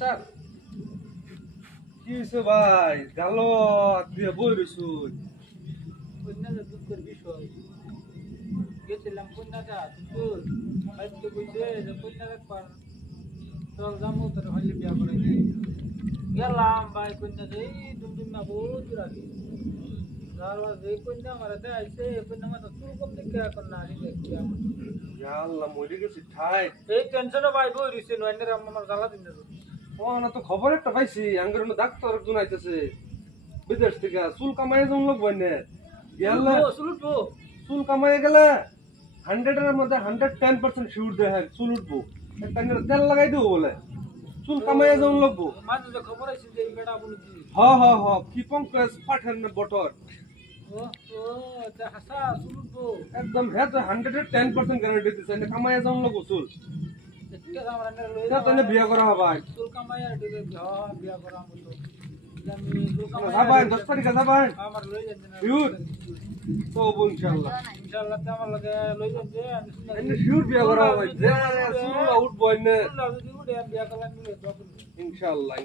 master কি হইছে ভাই গালো দিয়ে বই রইছুন কন্যাদের দুঃখের বিষয় গেছিলাম কন্যাটা তোর বাইতে কইছে যে কন্যার একবার চল যাবো তোর হইলে বিয়া করে গেলাম ভাই কন্যা যেই দুমদুম না বহুত দূর আগে যাওয়ার যে কন্যা আমার আইছে কন্যা মাথা চুল কম দেখে এখন না দেখি ইয়া আল্লাহ মরে গেছি ঠাই এই টেনশনে ভাই বই রইছে নয়নের আমার জ্বালা দিন ও না তো খবর একটা পাইছি আঙ্গুর ডাক্তার একজন আইতাছে বিদেশ থেকে চুল কামাই যান লোক বইনে গেলে চুলুটবো চুল কামাই গেলে 100 এর মধ্যে 110% শিওর দেয় চুল উঠবো একটা তেল লাগাই দেবো বলে চুল কামাই যান লোকবো মাঝে যে খবর আইছে যে এই বেটা বলে কি হ কি পঙ্কজ পাঠান বটর ও ও তা হাসা চুলুটবো একদম হ্যাঁ তো 110% গ্যারান্টি দিছে না কামাই যান লোক চুল এটা আমরা লই এটা তো বিয়া করা হবে চুল কামাই আর দিবে বিয়া করা মতো আমি চুল কামাই যাবাই 10 তারিখে যাবাই আমার লই যান না শিওর তো ইনশাআল্লাহ ইনশাআল্লাহ তে আমার লগে লই যান যে আমি এনে শিওর বিয়া করা হবে যে চুল উঠবো এনে যদি উঠে বিয়া করলাম ইনশাআল্লাহ